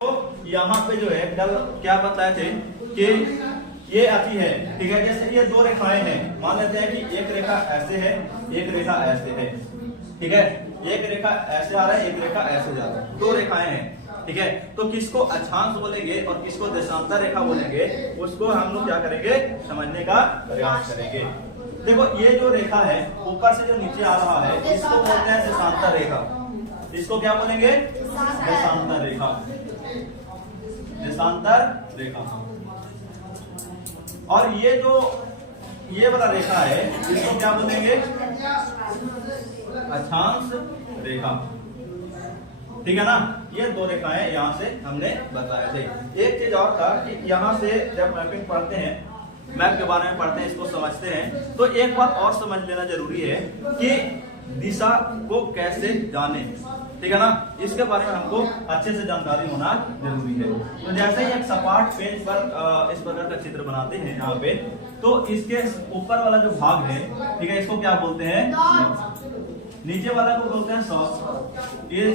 तो यहाँ पे जो है कल क्या बताए थे कि ये अति है, ठीक है। जैसे ये दो रेखाएं हैं, मान लेते हैं कि एक रेखा ऐसे है, एक रेखा ऐसे है, ठीक है। एक रेखा ऐसे आ रहा है, एक रेखा ऐसे जा रहा है, दो रेखाएं हैं, ठीक है। तो किसको अक्षांश बोलेंगे और किसको देशांतर रेखा बोलेंगे, उसको हम लोग क्या करेंगे, समझने का प्रयास करेंगे। देखो ये जो रेखा है ऊपर से जो नीचे आ रहा है, इसको बोलते हैं देशांतर रेखा। इसको क्या बोलेंगे, देशांतर रेखा, देशांतर रेखा। और ये जो ये वाला रेखा है इसको क्या बोलेंगे, अक्षांश रेखा, ठीक है ना। ये दो रेखाएं यहाँ से हमने बताए थे। एक चीज और था कि यहाँ से जब मैपिंग पढ़ते हैं, मैप के बारे में पढ़ते हैं, इसको समझते हैं, तो एक बात और समझ लेना जरूरी है कि दिशा को कैसे जाने, ठीक है ना। इसके बारे में हमको अच्छे से जानकारी होना जरूरी है। तो जैसे ही एक सपाट पेज पर इस प्रकार का चित्र बनाते हैं यहाँ पे, तो इसके ऊपर वाला जो भाग है, ठीक है, इसको क्या बोलते हैं, नीचे वाला को बोलते हैं सॉस। ये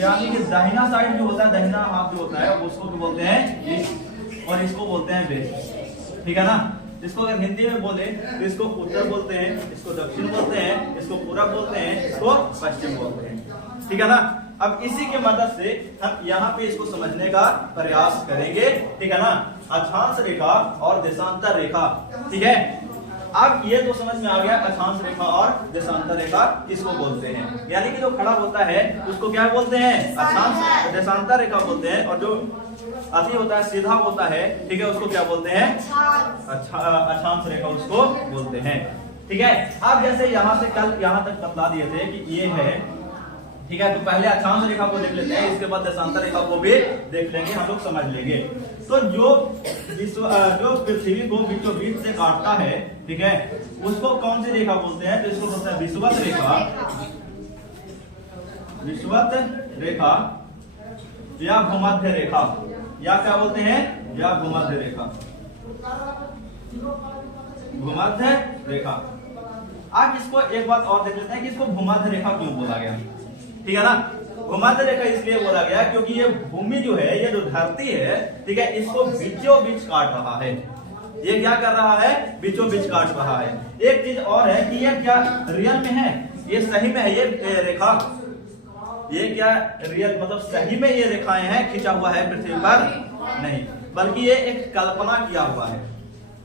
यानी कि दाहिना साइड जो होता है, दाहिना हाथ जो होता है, उसको भी बोलते हैं ईस्ट, और इसको बोलते हैं वेस्ट, ठीक है ना। इसको अगर हिंदी में बोले तो इसको उत्तर बोलते हैं, इसको दक्षिण बोलते हैं, इसको पूरब बोलते हैं, इसको पश्चिम बोलते हैं, ठीक है ना। अब इसी के मदद से हम यहाँ पे इसको समझने का प्रयास करेंगे, ठीक है ना। अक्षांश रेखा और देशांतर रेखा, ठीक है। अब ये तो समझ में आ गया, अक्षांश रेखा और देशांतर रेखा किसको बोलते हैं, यानी कि जो खड़ा होता है उसको क्या बोलते हैं, अक्षांश देशांतर रेखा बोलते हैं, और जो अति होता है, सीधा होता है, ठीक है, उसको क्या बोलते हैं, अक्षांश रेखा उसको बोलते हैं, ठीक है। अब जैसे यहाँ से कल यहाँ तक बतला दिए थे कि ये है, ठीक है। तो पहले अक्षांश रेखा को देख लेते हैं, इसके बाद देशांतर रेखा को भी देख लेंगे, हम लोग समझ लेंगे। तो जो पृथ्वी को बीचों बीच से काटता है, ठीक है, उसको कौन सी रेखा बोलते हैं, तो इसको बोलते हैं विषुवत रेखा, विषुवत रेखा या भूमध्य रेखा, या क्या बोलते हैं, या भूमध्य रेखा, भूमध्य रेखा। अब इसको एक बात और देख लेते हैं कि इसको भूमध्य रेखा क्यों बोला गया, ठीक है ना। भूमध्य रेखा इसलिए बोला गया क्योंकि ये भूमि जो है, ये जो धरती है, ठीक है, इसको बीचों बीच काट रहा है। ये क्या कर रहा है, बीचों बीच काट रहा है। एक चीज और है कि ये क्या रियल में है, ये सही में है, ये रेखा, ये क्या रियल मतलब सही में ये रेखाएं हैं, खींचा हुआ है पृथ्वी पर नहीं, बल्कि ये एक कल्पना किया हुआ है,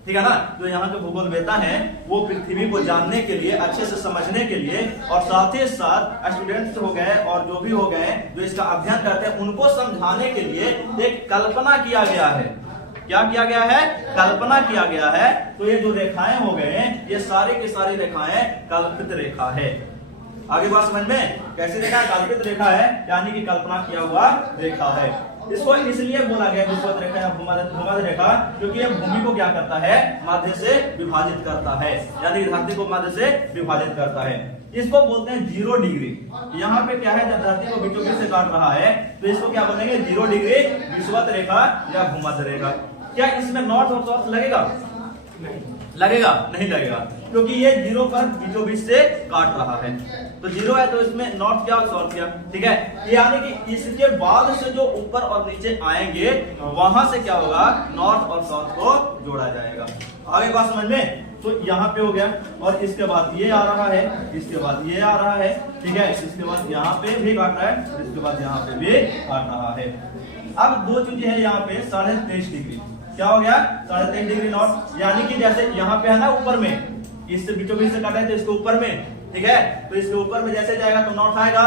ठीक है ना। जो यहाँ के भूगोलवेता हैं वो पृथ्वी को जानने के लिए, अच्छे से समझने के लिए, और साथ ही साथ स्टूडेंट्स हो गए और जो भी हो गए जो इसका अध्ययन करते हैं, उनको समझाने के लिए एक कल्पना किया गया है। क्या किया गया है, कल्पना किया गया है। तो ये जो रेखाएं हो गए, ये सारी की सारी रेखाएं कल्पित रेखा है। आगे बात समझ में, कैसी रेखा, कल्पित रेखा है, यानी कि कल्पना किया हुआ रेखा है। इसको इसलिए बोला गया विषुवत रेखा या भूमध्य रेखा क्योंकि यह भूमि को क्या करता है, मध्य से विभाजित करता है, यानी धरती को मध्य से विभाजित करता है। इसको बोलते हैं 0 डिग्री। यहाँ पे क्या है, जब धरती को बीचों बीच से काट रहा है तो इसको क्या बोलेंगे, 0 डिग्री विषुवत रेखा या भूमध्य रेखा। क्या इसमें नॉर्थ और साउथ लगेगा, लगेगा नहीं लगेगा, क्योंकि ये 0 पर बीचों बीच से काट रहा है। तो 0 है तो इसमें नॉर्थ क्या साउथ क्या, ठीक है। यानी कि इसके बाद से जो ऊपर और नीचे आएंगे वहां से क्या होगा, नॉर्थ और साउथ को जोड़ा जाएगा। आगे बात समझ में, तो यहाँ पे हो गया, और इसके बाद ये आ रहा है, इसके बाद ये आ रहा है, ठीक है, इसके बाद यहाँ पे भी काट रहा है, इसके बाद यहाँ पे भी काट रहा है। अब दो चीजें है यहाँ पे, 23.5 डिग्री, क्या हो गया, 23.5 डिग्री नॉर्थ, यानी कि जैसे यहाँ पे है ना ऊपर में, इससे बीचों बीच से काटा है तो इसके ऊपर में, ठीक है, तो इसके ऊपर में जैसे जाएगा तो नॉर्थ आएगा,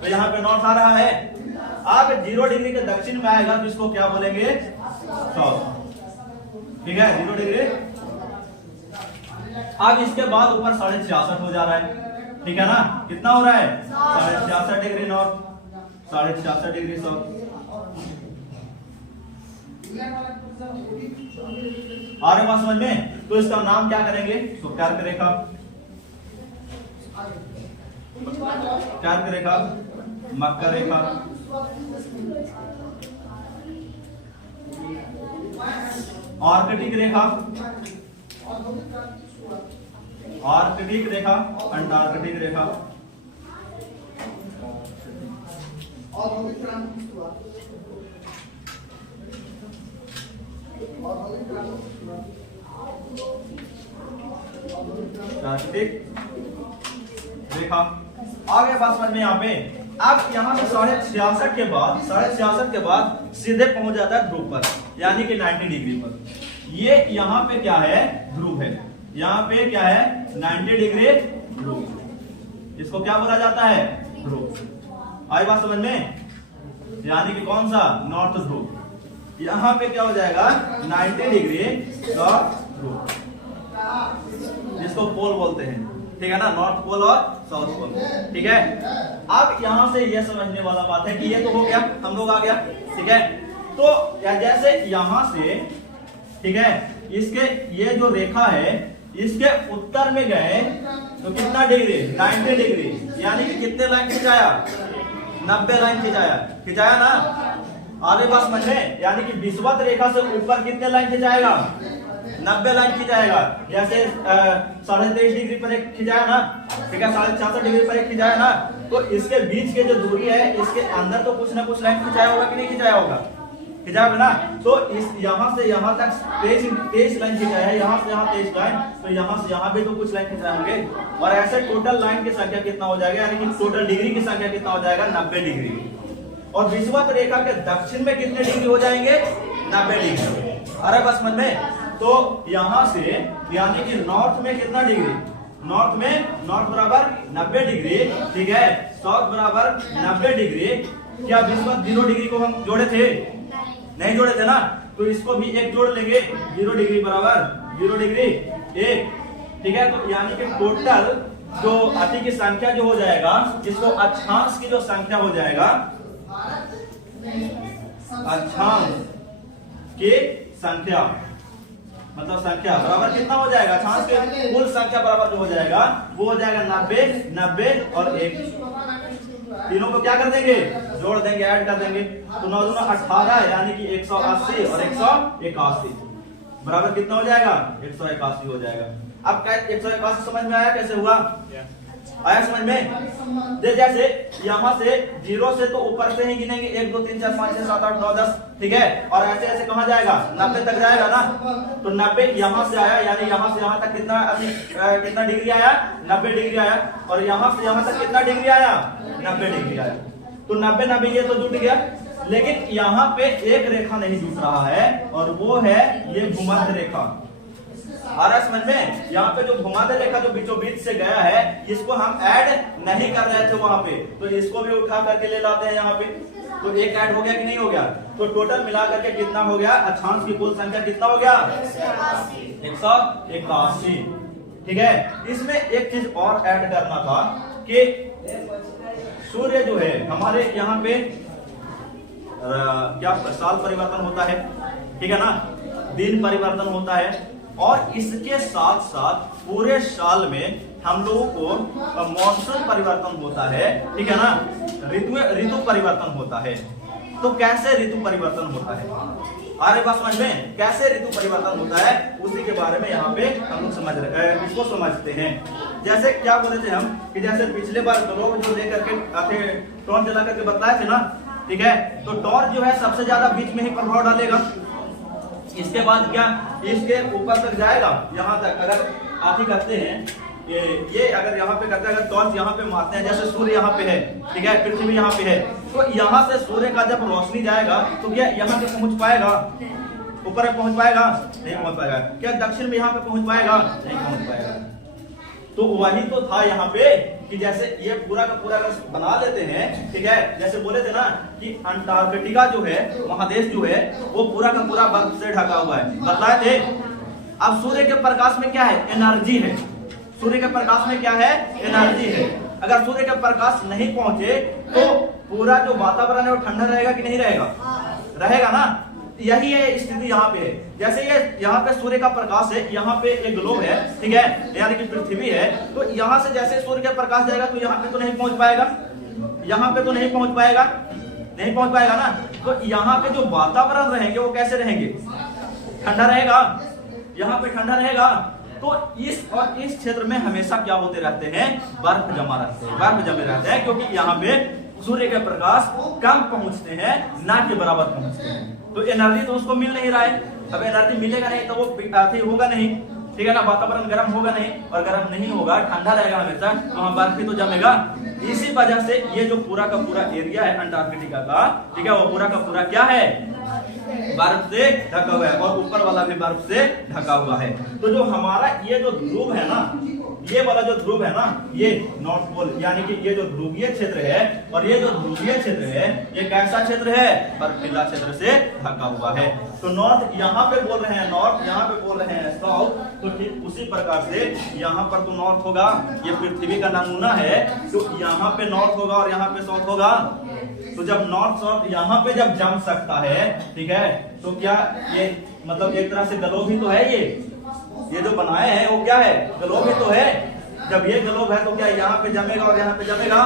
तो यहाँ पे नॉर्थ आ रहा है। अब 0 डिग्री के दक्षिण में आएगा तो इसको क्या बोलेंगे, साउथ, ठीक है, 0 डिग्री। अब इसके बाद ऊपर 66.5 हो जा रहा है, ठीक है ना, कितना हो रहा है, 66.5 डिग्री नॉर्थ, 66.5 डिग्री साउथ। आगे बात समझ में, तो इसका नाम क्या करेंगे, तो कर्क रेखा, कर्क रेखा, मकर रेखा, आर्कटिक रेखा, आर्कटिक रेखा, अंटार्कटिक रेखा, रेखा आगे बात समझ में यहाँ पे। अब यहाँ से 66.5 के बाद 66.5 के बाद सीधे पहुंच जाता है ध्रुव पर, यानी कि 90 डिग्री पर। ये यहाँ पे क्या है, ध्रुव है। यहाँ पे क्या है, 90 डिग्री ध्रुव। इसको क्या बोला जाता है, ध्रुव। आई बात समझ में, यानी कि कौन सा, नॉर्थ ध्रुव। यहाँ पे क्या हो जाएगा, 90 डिग्री नॉर्थ ध्रुव, जिसको पोल बोलते हैं, ठीक है ना, नॉर्थ पोल और साउथ पोल, ठीक है। अब यहां से यह समझने वाला बात है कि ये तो हो गया, हम लोग आ गया, ठीक है। तो जैसे यहां से, ठीक है, इसके ये जो रेखा है इसके उत्तर में गए तो कितना डिग्री, 90 डिग्री, यानी कि कितने लाइन खिंचाया, 90 लाइन खिंचाया ना। आगे बात समझ में, यानी कि विषुवत रेखा से ऊपर कितने लाइन खिंचाएगा, 90 लाइन खिंचाएगा। जैसे 23.5 डिग्री पर एक खिंचाया ना, ठीक है, 66.5 डिग्री पर एक खिंचाया ना, तो इसके बीच के जो दूरी है इसके अंदर तो कुछ ना कुछ लाइन खिंचाया होगा कि नहीं खिंचाया होगा, खिंचाया ना। तो इस यहाँ से यहाँ तक 23 लाइन खिंचाया है, यहाँ से यहाँ 23 लाइन, तो यहाँ से यहाँ भी तो कुछ लाइन खिंचाए होंगे। और ऐसे टोटल लाइन की संख्या कितना हो जाएगा, यानी कि टोटल डिग्री की संख्या कितना हो जाएगा, 90 डिग्री। और विषुवत रेखा के दक्षिण में कितने डिग्री हो जाएंगे, 90 डिग्री। अरे बस समझ में, तो यहां से यानी कि नॉर्थ में कितना डिग्री, नॉर्थ बराबर 90 डिग्री, ठीक है, साउथ बराबर 90 डिग्री। क्या विषुवत 0 डिग्री को हम जोड़े थे, नहीं जोड़े थे ना, तो इसको भी एक जोड़ लेंगे, 0 डिग्री बराबर 0 डिग्री 1, ठीक है। तो यानी कि टोटल जो अति की संख्या जो हो जाएगा, इसको अक्षांश की जो संख्या हो जाएगा, अक्षांश की संख्या मतलब संख्या बराबर कितना हो जाएगा, अक्षांश के कुल संख्या बराबर जो हो जाएगा वो हो जाएगा 90 और 1। तीनों को क्या कर देंगे, जोड़ देंगे, ऐड कर देंगे। तो 9 दूना 18, यानी कि 180 और 181 बराबर कितना हो जाएगा, 181 हो जाएगा। अब क्या 181 समझ में आया, कैसे हुआ, आया समझ में। जैसे यहाँ से 0 से तो ऊपर से ही गिनेंगे, 1 2 3 4 5 6 7 8 9 10, ठीक है। और ऐसे ऐसे कहाँ जाएगा, 90 तक जाएगा ना। तो 90 यहाँ से आया, यानी यहाँ से यहाँ तक कितना डिग्री आया, 90 डिग्री आया। और यहाँ से यहाँ तक कितना डिग्री आया, 90 डिग्री आया। तो 90 ये तो जुट गया, लेकिन यहाँ पे एक रेखा नहीं जुट रहा है, और वो है ये भूमध्य रेखा। आ रहा है समझ में, यहाँ पे जो भूमध्य रेखा जो बीचों बीच से गया है, इसको हम ऐड नहीं कर रहे थे वहां पे, तो इसको भी उठा करके ले लाते हैं यहाँ पे। तो एक ऐड हो गया कि नहीं हो गया, तो टोटल मिला करके कितना हो गया, अक्षांश की कुल संख्या कितना हो गया, 181, ठीक है। इसमें एक चीज और ऐड करना था कि सूर्य जो है हमारे यहाँ पे क्या साल परिवर्तन होता है, ठीक है ना, दिन परिवर्तन होता है। और इसके साथ साथ पूरे साल में हम लोगों को मौसम परिवर्तन होता है, ठीक है ना, ऋतु परिवर्तन होता है। तो कैसे ऋतु परिवर्तन होता है, अरे बात समझ में, कैसे ऋतु परिवर्तन होता है, उसी के बारे में यहाँ पे हम लोग समझ रहे हैं, इसको समझते हैं। जैसे क्या बोले थे हम कि जैसे पिछले बार लोग जो लेकर के आते टॉर्च जला करके बताए थे ना, ठीक है। तो टॉर्च जो है सबसे ज्यादा बीच में ही प्रभाव डालेगा, इसके बाद क्या इसके ऊपर तक जाएगा, यहाँ तक अगर आती करते हैं, ये अगर यहाँ पे करते हैं, अगर टॉर्च यहाँ पे मारते हैं, जैसे सूर्य यहाँ पे है, ठीक है, पृथ्वी यहाँ पे है, तो यहाँ से सूर्य का जब रोशनी जाएगा तो क्या यहाँ पे पहुंच पाएगा, ऊपर पहुंच पाएगा, नहीं पहुंच पाएगा। क्या दक्षिण में यहाँ पे पहुंच पाएगा, नहीं पहुंच पाएगा। तो वही तो था यहाँ पे कि जैसे ये पूरा का पूरा बना लेते हैं, ठीक है, जैसे बोले थे ना कि अंटार्कटिका जो है महादेश जो है वो पूरा का पूरा बर्फ से ढका हुआ है, बतलाए थे। अब सूर्य के प्रकाश में क्या है, एनर्जी है, सूर्य के प्रकाश में क्या है, एनर्जी है। अगर सूर्य के प्रकाश नहीं पहुंचे तो पूरा जो वातावरण है वो ठंडा रहेगा कि नहीं रहेगा, रहेगा ना। यही है स्थिति यहाँ पे है। जैसे ये यहाँ पे सूर्य का प्रकाश है, यहाँ पे एक ग्लोब है, ठीक है, यानी कि पृथ्वी है। तो यहाँ से जैसे सूर्य का प्रकाश जाएगा तो यहाँ पे तो नहीं पहुंच पाएगा, यहाँ पे तो नहीं पहुंच पाएगा, नहीं पहुंच पाएगा ना। तो यहाँ पे जो वातावरण रहेंगे वो कैसे रहेंगे, ठंडा रहेगा, यहाँ पे ठंडा रहेगा। तो इस क्षेत्र में हमेशा क्या होते रहते हैं, बर्फ जमा रहते हैं, बर्फ जमे रहते हैं, क्योंकि यहाँ पे सूर्य के प्रकाश कम पहुंचते हैं, ना के बराबर पहुंचते हैं। तो एनर्जी तो उसको मिल नहीं रहा है। अब एनर्जी मिलेगा नहीं तो वो होगा नहीं, ठीक है ना, वातावरण गर्म होगा नहीं, और गर्म नहीं होगा, ठंडा रहेगा हमेशा, तो वहां बर्फ भी तो जमेगा। इसी वजह से ये जो पूरा का पूरा एरिया है अंटार्कटिका का, ठीक है, वो पूरा का पूरा क्या है, बर्फ से ढका हुआ है, और ऊपर वाला भी बर्फ से ढका हुआ है। तो जो हमारा ये जो ध्रुव है ना, ये वाला जो ध्रुव है ना, ये नॉर्थ पोल, यानी कि ये जो ध्रुवीय क्षेत्र है, और ये जो ध्रुवीय क्षेत्र है, ये कैसा क्षेत्र है, बर्फीला क्षेत्र से ढका हुआ है। तो नॉर्थ यहाँ पे बोल रहे हैं नॉर्थ, यहाँ पे बोल रहे हैं साउथ। तो ठीक उसी प्रकार से यहाँ पर तो नॉर्थ होगा, ये पृथ्वी का नमूना है, तो यहाँ पे नॉर्थ होगा और यहाँ पे साउथ होगा। तो जब नॉर्थ साउथ यहाँ पे जब जम सकता है, ठीक है, तो क्या ये मतलब एक तरह से ग्लोब ही तो है, ये जो बनाए हैं वो क्या है, ग्लोब ही तो है। जब ये ग्लोब है तो क्या यहाँ पे जमेगा और यहाँ पे जमेगा,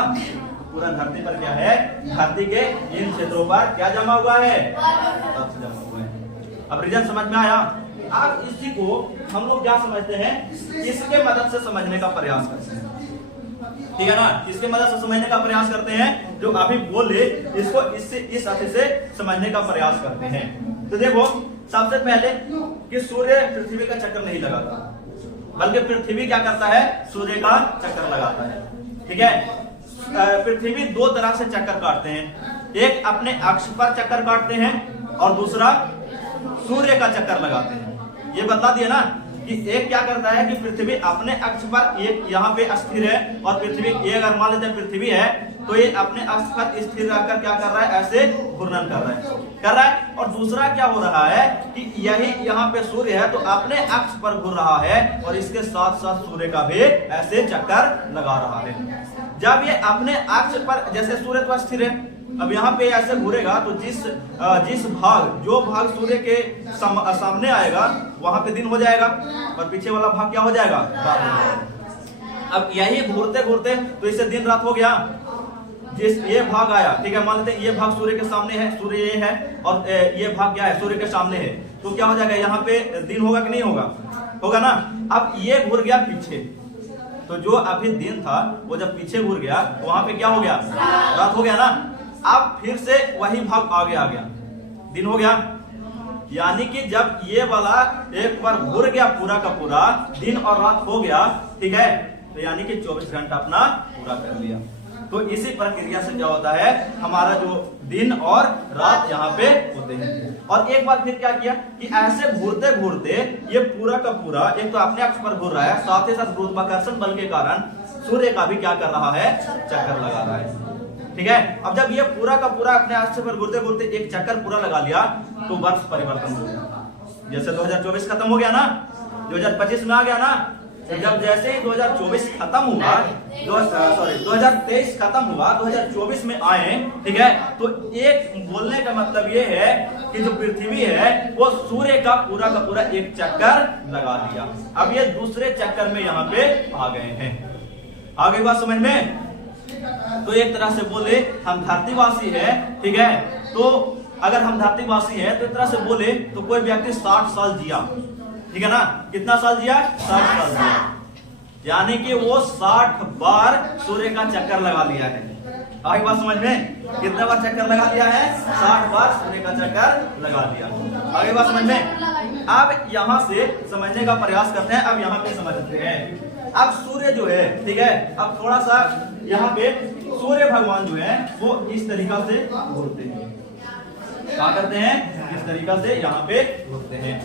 पूरा धरती पर क्या है, धरती के इन क्षेत्रों पर क्या जमा हुआ है, जमा हुआ है। अब रीजन समझ में आया। अब इसी को हम लोग क्या समझते हैं, इसके मदद से समझने का प्रयास करते हैं, ठीक है ना, इसके मदद से समझने का प्रयास करते हैं। जो अभी बोले इसको इससे इस अर्थ से समझने का प्रयास करते हैं। तो देखो सबसे पहले कि सूर्य पृथ्वी का चक्कर नहीं लगाता, बल्कि पृथ्वी क्या करता है, सूर्य का चक्कर लगाता है, ठीक है। पृथ्वी दो तरह से चक्कर काटते हैं, एक अपने अक्ष पर चक्कर काटते हैं और दूसरा सूर्य का चक्कर लगाते हैं। ये बता दिया ना कि एक क्या करता है कि पृथ्वी अपने अक्ष पर एक यहाँ पे स्थिर है, और पृथ्वी ये अगर मान लेते हैं पृथ्वी है, तो ये अपने अक्ष पर स्थिर रहकर क्या कर रहा है, ऐसे घूर्णन कर रहा है। और दूसरा क्या हो रहा है कि यही यहाँ पे सूर्य है, तो अपने अक्ष पर घूर रहा है, और इसके साथ साथ सूर्य का भी ऐसे चक्कर लगा रहा है। जब ये अपने अक्ष पर, जैसे सूर्य तो स्थिर है, अब यहाँ पे ऐसे घूरेगा, तो जिस भाग जो भाग सूर्य के सामने आएगा वहां पे दिन हो जाएगा, और पीछे वाला भाग क्या हो जाएगा, रात हो जाएगा। अब यही घूरते घूरते तो इससे दिन रात हो गया। जिस ये भाग आया, ठीक है, मान लेते हैं ये भाग सूर्य के सामने है, सूर्य ये है, और ये भाग क्या है, सूर्य के सामने है, तो क्या हो जाएगा, यहाँ पे दिन होगा कि नहीं होगा, होगा ना। अब ये घूर गया पीछे, तो जो अभी दिन था वो जब पीछे घूर गया, तो वहां पे क्या हो गया, रात हो गया ना। अब फिर से वही भाग आगे आ गया, दिन हो गया। यानी कि जब ये वाला एक बार घूर गया पूरा का पूरा, दिन और रात हो गया, ठीक है, तो यानी कि 24 घंटा अपना पूरा कर लिया। तो इसी प्रक्रिया से क्या होता है, हमारा जो दिन और रात यहाँ पे होते हैं। और एक बार फिर क्या किया कि ऐसे घूरते घूरते ये पूरा का पूरा एक तो अपने अक्ष पर घूर रहा है, साथ ही साथ गुरुत्वाकर्षण बल के कारण सूर्य का भी क्या कर रहा है, चक्कर लगा रहा है, ठीक है। अब जब ये पूरा का पूरा अपने अक्ष पर घूरते घूरते एक चक्कर पूरा लगा लिया, तो वर्ष परिवर्तन हो गया। जैसे 2024 खत्म हो गया ना, 2025 में आ गया ना, जब जैसे ही 2024 खत्म हुआ, 2023 खत्म हुआ, 2024 में आए, ठीक है, तो एक बोलने का मतलब ये है कि जो पृथ्वी है वो सूर्य का पूरा एक चक्कर लगा दिया। अब ये दूसरे चक्कर में यहाँ पे आ गए हैं। आगे बात समझ में। तो एक तरह से बोले हम धरतीवासी है, ठीक है, तो अगर हम धरतीवासी है तो एक तरह से बोले तो कोई व्यक्ति 60 साल जिया, ठीक है ना, कितना साल जिया, 60 साल जिया, यानी कि वो 60 बार सूर्य का चक्कर लगा लिया है। आगे बात समझ में, कितने बार चक्कर लगा लिया है, 60 बार सूर्य का चक्कर लगा लिया। आगे बात समझ में। अब यहाँ से समझने का प्रयास करते हैं, अब यहाँ पे समझते हैं। अब सूर्य जो है, ठीक है, अब थोड़ा सा यहाँ पे सूर्य भगवान जो है वो इस तरीका से घूरते हैं, क्या करते हैं, इस तरीका से यहाँ पे घूरते हैं।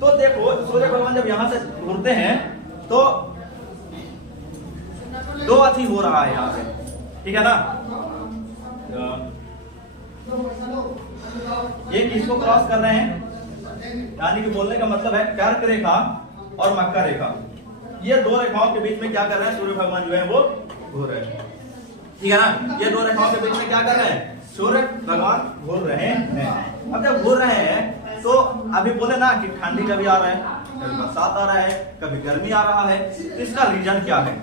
तो देखो सूर्य भगवान जब यहाँ से घूरते हैं तो दो अथी हो रहा है यहाँ पे, ठीक है ना, एक इसको क्रॉस कर रहे हैं, यानी कि बोलने का मतलब है कर्क रेखा और मकर रेखा, ये दो रेखाओं के बीच में क्या कर रहे हैं, सूर्य भगवान जो है वो घूर रहे हैं, ठीक है ना। ये दो रेखाओं के बीच में क्या कर रहे हैं, सूर्य भगवान घूर रहे हैं। अब जब घूर रहे हैं तो अभी बोले ना कि ठंडी कभी आ रहा है, कभी बरसात आ रहा है, कभी गर्मी आ रहा है, तो इसका रीजन क्या है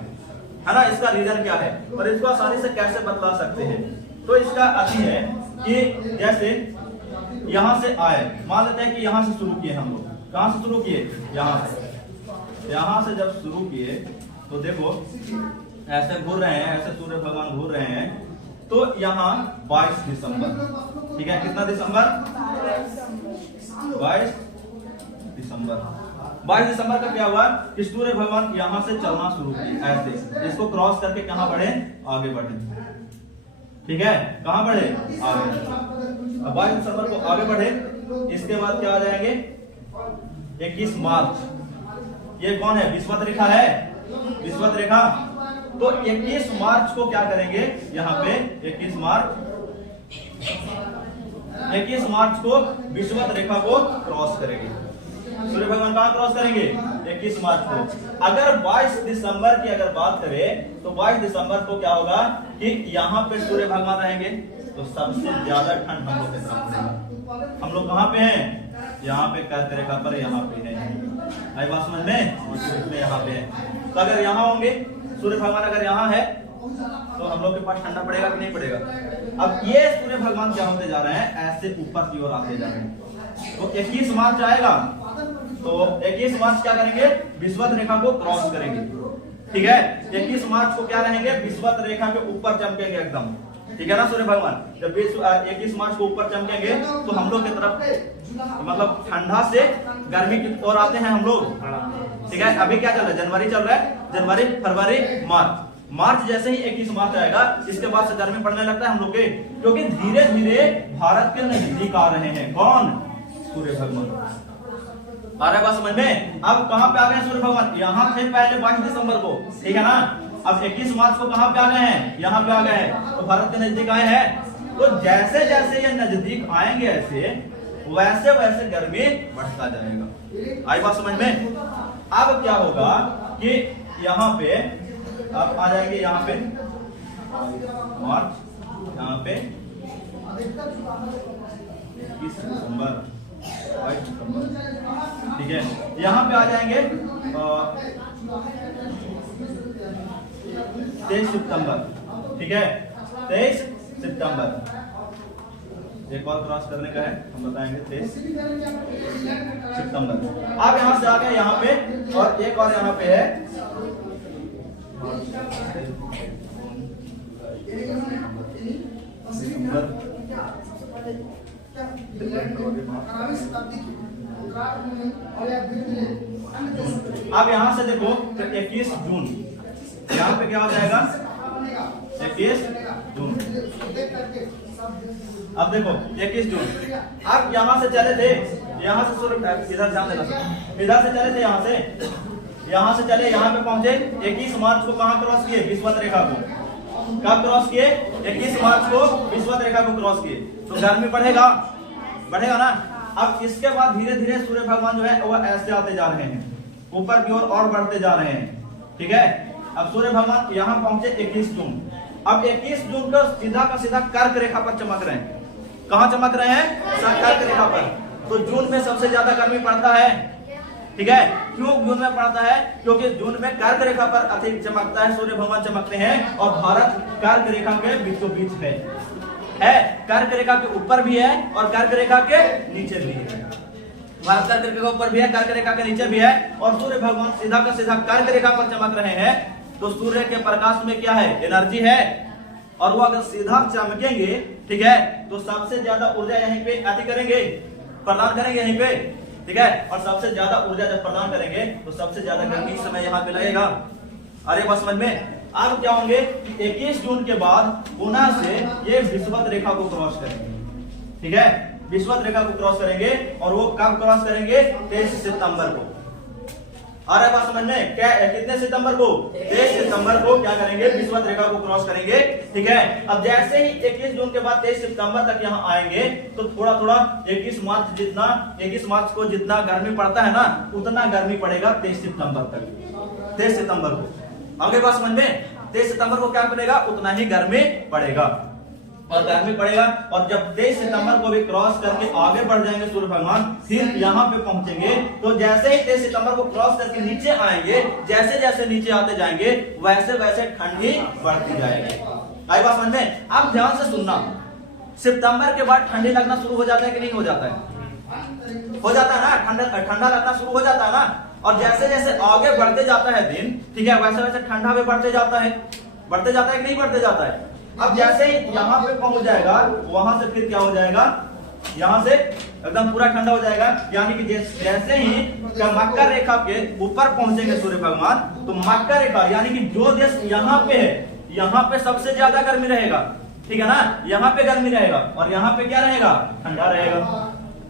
ना, इसका रीजन क्या है और इसको आसानी से कैसे बतला सकते हैं। तो इसका अभी है कि जैसे यहाँ से आए, मान लेते हैं कि यहाँ से शुरू किए हम लोग, कहाँ से शुरू किए, यहाँ से जब शुरू किए तो देखो ऐसे घूर रहे हैं, ऐसे सूर्य भगवान घूर रहे हैं, तो यहाँ 22 दिसंबर, ठीक है, कितना दिसंबर? 22 दिसंबर। 22 दिसंबर का क्या हुआ कि सूर्य भगवान यहाँ से चलना शुरू किए, ऐसे इसको क्रॉस करके कहाँ बढ़े? आगे बढ़े, ठीक है, कहाँ बढ़े? आगे। अब 22 दिसंबर को आगे बढ़े, इसके बाद क्या आ जाएंगे? 21 मार्च। ये कौन है? विषुवत रेखा है, विषुवत रेखा। तो 21 मार्च को क्या करेंगे? यहाँ पे 21 मार्च को विषुवत रेखा को क्रॉस करेंगे। सूर्य भगवान कहाँ क्रॉस करेंगे? 21 मार्च को। अगर 22 दिसंबर की अगर बात करें तो 22 दिसंबर को क्या होगा कि यहाँ पे सूर्य भगवान रहेंगे, तो सबसे ज्यादा ठंड हम लोग के तरफ पड़ेगा। हम लोग कहाँ पे हैं? यहाँ पे कर्क रेखा पर, यहाँ पे है, आई बात समझ में? यहाँ पे है। तो अगर यहाँ होंगे सूर्य भगवान, अगर यहाँ है तो हम लोग के पास ठंडा पड़ेगा कि नहीं पड़ेगा? अब ये सूर्य भगवान क्या होते जा रहे हैं? ऐसे ऊपर की ओर आते जा रहे हैं। तो 21 मार्च आएगा, तो 21 मार्च क्या करेंगे? विषुवत रेखा को क्रॉस करेंगे, ठीक है। 21 मार्च को क्या रहेंगे? विषुवत रेखा के ऊपर चमकेंगे एकदम, ठीक है ना सूर्य भगवान। जब 21 मार्च को ऊपर चमकेंगे तो हम लोग की तरफ मतलब ठंडा से गर्मी की ओर आते हैं हम लोग, ठीक है। अभी क्या चल रहा है? जनवरी चल रहा है, जनवरी, फरवरी, मार्च जैसे ही 21 मार्च आएगा, इसके बाद से गर्मी पड़ने लगता है हम लोग के, क्योंकि धीरे धीरे भारत के नजदीक आ रहे हैं। कौन? सूर्य भगवान। आ रहा है बात समझ में? अब कहां पे आ गए सूर्य भगवान? यहां थे पहले 22 दिसंबर को, ठीक है ना। अब 21 मार्च को कहां पे आ गए हैं? यहां पे आ गए हैं, तो भारत के नजदीक आए हैं। तो जैसे जैसे ये नजदीक आएंगे ऐसे वैसे वैसे गर्मी बढ़ता जाएगा। आई बात समझ में? अब क्या होगा कि यहाँ पे अब आ जाएंगे, यहाँ पे मार्च, यहाँ पे 21 दिसंबर, 22 दिसंबर, ठीक है। यहाँ पे आ जाएंगे 23 सितंबर, ठीक है, 23 सितंबर। एक और क्रॉस करने का है, हम बताएंगे 23 सितंबर। आप यहाँ से आ गए यहाँ पे, और एक और यहाँ पे है अब यहाँ से देखो तो 21 जून, यहाँ पे क्या हो जाएगा? 21 जून। अब देखो 21 जून, आप यहाँ से चले थे, यहाँ से सूर्य इधर ध्यान देना, इधर से चले थे, यहाँ से चले, यहाँ पे पहुंचे 21 मार्च को। कहाँ क्रॉस किए? विषुवत रेखा को। कब क्रॉस किए? 21 मार्च को विषुवत रेखा को क्रॉस किए। तो गर्मी बढ़ेगा, बढ़ेगा ना। अब इसके बाद धीरे धीरे सूर्य भगवान जो है वह ऐसे आते जा रहे हैं, ऊपर की ओर और बढ़ते जा रहे हैं, ठीक है। अब सूर्य भगवान यहाँ पहुंचे 21 जून। अब 21 जून को सीधा का सीधा कर्क रेखा पर चमक रहे हैं। कहाँ चमक रहे हैं? कर्क रेखा पर। तो जून में सबसे ज्यादा गर्मी पड़ता है, ठीक है। क्यों जून में पड़ता है? क्योंकि जून में कर्क रेखा पर अधिक चमकता है, सूर्य भगवान चमकते हैं, और भारत कर्क रेखा के बीचों बीच है, कर्क रेखा के ऊपर भी है और कर्क रेखा के नीचे भी है। भारत कर्क रेखा के ऊपर भी है, कर्क रेखा के नीचे भी है, और सूर्य भगवान सीधा का सीधा कर्क रेखा पर चमक रहे हैं। तो सूर्य के प्रकाश में क्या है? एनर्जी है, और वो अगर सीधा चमकेंगे, ठीक है, तो सबसे ज्यादा ऊर्जा यहीं पे अति करेंगे, प्रदान करेंगे यहीं पे, ठीक है। और सबसे ज्यादा ऊर्जा जब प्रदान करेंगे तो सबसे ज्यादा गर्मी इस समय यहाँ पे लगेगा। अरे बस समझ में? अब क्या होंगे कि 21 जून के बाद पुनः से ये विषुवत रेखा को क्रॉस करेंगे, ठीक है, विषुवत रेखा को क्रॉस करेंगे। और वो कब क्रॉस करेंगे? 23 सितंबर को। आ रहा है बात समझ में? क्या कितने सितंबर को? 23 सितंबर को क्या करेंगे? विषुवत रेखा को क्रॉस करेंगे, ठीक है। अब जैसे ही 21 जून के बाद 23 सितंबर तक यहाँ आएंगे तो थोड़ा थोड़ा 21 मार्च को जितना गर्मी पड़ता है ना, उतना गर्मी पड़ेगा 23 सितंबर तक। 23 सितंबर को आगे बात समझ में? 23 सितंबर को क्या पड़ेगा? उतना ही गर्मी पड़ेगा, और गर्मी पड़ेगा। और जब 23 सितंबर को भी क्रॉस करके आगे बढ़ जाएंगे सूर्य भगवान, फिर यहाँ पे पहुंचेंगे। तो जैसे ही 23 सितंबर को क्रॉस करके नीचे आएंगे, जैसे जैसे नीचे आते जाएंगे वैसे वैसे ठंडी बढ़ती जाएगी। आई बात समझ में? आप ध्यान से सुनना, सितंबर के बाद ठंडी लगना शुरू हो जाता है कि नहीं हो जाता है? हो जाता है ना, ठंडा लगना शुरू हो जाता है ना। और जैसे जैसे आगे बढ़ते जाता है दिन, ठीक है, वैसे वैसे ठंडा भी बढ़ते जाता है कि नहीं बढ़ते जाता है? अब जैसे ही यहाँ पे पहुंच जाएगा, वहां से फिर क्या हो जाएगा, यहाँ से एकदम पूरा ठंडा हो जाएगा। यानी कि जैसे ही मकर रेखा के ऊपर पहुंचेंगे सूर्य भगवान, तो मकर रेखा यानी कि जो देश यहाँ पे है, यहाँ पे सबसे ज्यादा गर्मी रहेगा, ठीक है ना, यहाँ पे गर्मी रहेगा और यहाँ पे क्या रहेगा, ठंडा रहेगा,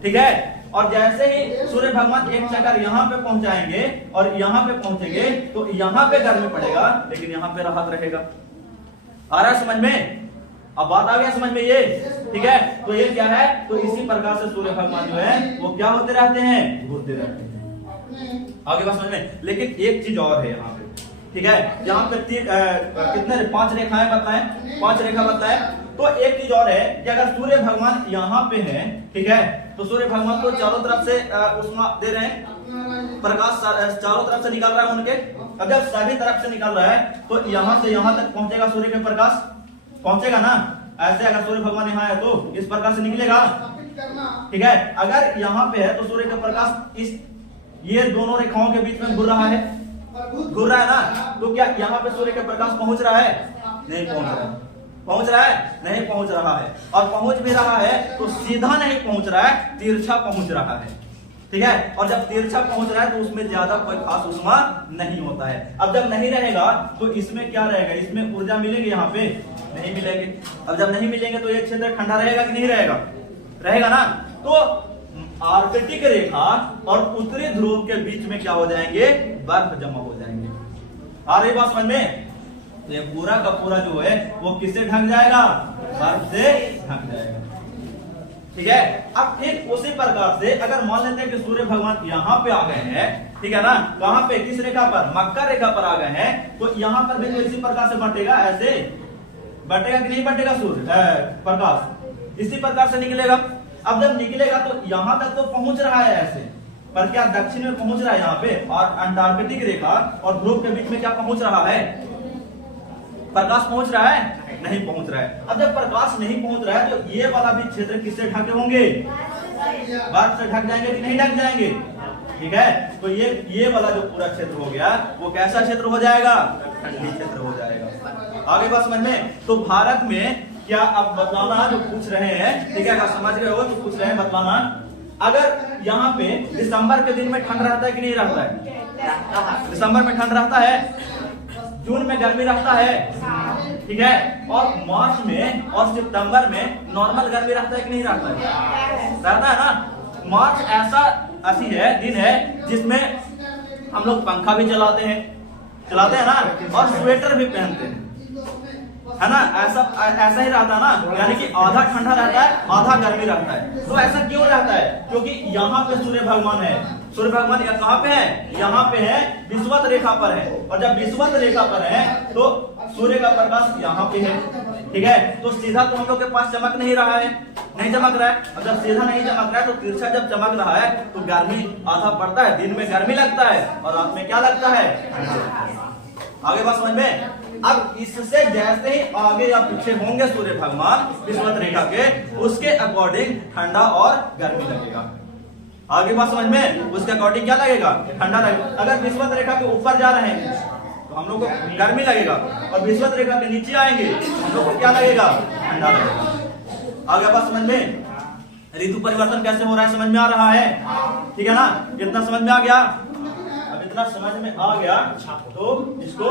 ठीक है। और जैसे ही सूर्य भगवान एक चक्कर यहाँ पे पहुंचाएंगे और यहाँ पे पहुंचेंगे, तो यहाँ पे गर्मी पड़ेगा लेकिन यहाँ पे राहत रहेगा। आ रहा है समझ में? अब बात आ गया समझ में ये, ठीक है। तो ये क्या है, तो इसी प्रकार से सूर्य भगवान जो है वो क्या होते रहते हैं, घूमते रहते हैं। आगे बात समझ में। लेकिन एक चीज और है यहाँ पे, ठीक है, यहाँ पे कितने 5 रेखाएं बताएं, 5 रेखा बताएं। तो एक चीज और है कि अगर सूर्य भगवान यहाँ पे है, ठीक है, तो सूर्य भगवान को चारों तरफ से उष्मा दे रहे हैं, प्रकाश चारों तरफ से निकल रहा है उनके। अब जब सभी तरफ से निकल रहा है तो यहाँ से यहाँ तक पहुंचेगा सूर्य के प्रकाश, पहुंचेगा ना। ऐसे अगर सूर्य भगवान यहाँ है तो इस प्रकार से निकलेगा, ठीक है। अगर यहाँ पे है तो सूर्य का प्रकाश इस ये दोनों रेखाओं के बीच में घूर रहा है, घूर रहा है ना। तो क्या यहाँ पे सूर्य का प्रकाश पहुंच रहा है, नहीं पहुंच रहा है, पहुंच रहा है, नहीं पहुंच रहा है। और पहुंच भी रहा है तो सीधा नहीं पहुंच रहा है, तिरछा पहुंच रहा है, ठीक है। और जब तिरछा पहुंच रहा है तो उसमें ज्यादा कोई खास उष्मा नहीं होता है। अब जब नहीं रहेगा तो इसमें क्या रहेगा, इसमें ऊर्जा मिलेगी, यहाँ पे नहीं मिलेंगे। अब जब नहीं मिलेंगे तो ये क्षेत्र ठंडा रहेगा कि नहीं रहेगा, रहेगा ना। तो आर्कटिक रेखा और उत्तरी ध्रुव के बीच में क्या हो जाएंगे, बर्फ जमा हो जाएंगे। आ रही बात समझ में? तो ये पूरा का पूरा जो है वो किससे ढक जाएगा, बर्फ से ढक जाएगा, ठीक है। अब ठीक उसी प्रकार से अगर मान लेते हैं कि सूर्य भगवान यहाँ पे आ गए हैं, ठीक है ना, कहां पे, किस रेखा पर, मकर रेखा पर आ गए हैं, तो यहाँ पर भी तो इसी प्रकार से बटेगा, ऐसे बटेगा कि नहीं बटेगा सूर्य प्रकाश, इसी प्रकार से निकलेगा। अब जब निकलेगा तो यहाँ तक तो पहुंच रहा है ऐसे, पर क्या दक्षिण में पहुंच रहा है यहाँ पे, और अंटार्कटिक रेखा और ध्रुव के बीच में क्या पहुंच रहा है, प्रकाश पहुंच रहा है, नहीं पहुंच रहा है। अब जब प्रकाश नहीं पहुंच रहा है तो ये वाला भी क्षेत्र किससे ढके होंगे, बर्फ से ढक जाएंगे कि नहीं ढक जाएंगे, ठीक है। तो ये वाला जो पूरा क्षेत्र हो गया वो कैसा क्षेत्र हो जाएगा, ठंडी क्षेत्र हो जाएगा। आगे बात समझ में। तो भारत में क्या अब बतलाना जो पूछ रहे हैं, ठीक है, अगर समझ गए हो तो पूछ रहे हैं बतलाना, अगर यहाँ पे दिसंबर के दिन में ठंड रहता है कि नहीं रहता है, दिसंबर में ठंड रहता है, जून में गर्मी रहता है, ठीक है, और मार्च में और सितंबर में नॉर्मल गर्मी रहता है कि नहीं रहता है, रहता है ना। मार्च ऐसा ऐसी है दिन है जिसमें हम लोग पंखा भी चलाते हैं ना, और स्वेटर भी पहनते हैं, है ना। ऐसा ही रहता है ना, यानी कि आधा ठंडा रहता है, आधा गर्मी रहता है। तो ऐसा क्यों रहता है, क्योंकि यहाँ पे सूर्य भगवान है, सूर्य भगवान कहाँ पे है, यहाँ पे है, विषुवत रेखा पर है। और जब विषुवत रेखा पर है तो सूर्य का प्रकाश यहाँ पे है, ठीक है। तो सीधा तो हम लोग के पास चमक नहीं रहा है, नहीं चमक रहा है। और जब सीधा नहीं चमक रहा है तो तिरछा जब चमक रहा है तो गर्मी आधा पड़ता है, दिन में गर्मी लगता है और रात में क्या लगता है, आगे बात समझ में। अब इससे जैसे ही आगे या पीछे होंगे सूर्य भगवान विषुवत रेखा के, उसके अकॉर्डिंग ठंडा और गर्मी लगेगा। आगे बात समझ में, उसके अकॉर्डिंग क्या लगेगा, ठंडा लगेगा। अगर विषुवत रेखा के ऊपर जा रहे हैं तो हम लोग को गर्मी लगेगा, और विषुवत रेखा के नीचे आएंगे हम लोग को क्या लगेगा, ठंडा लगेगा। आगे बात समझ में। ऋतु परिवर्तन कैसे हो रहा है समझ में आ रहा है, ठीक है ना। इतना समझ में आ गया, अब इतना समझ में आ गया तो इसको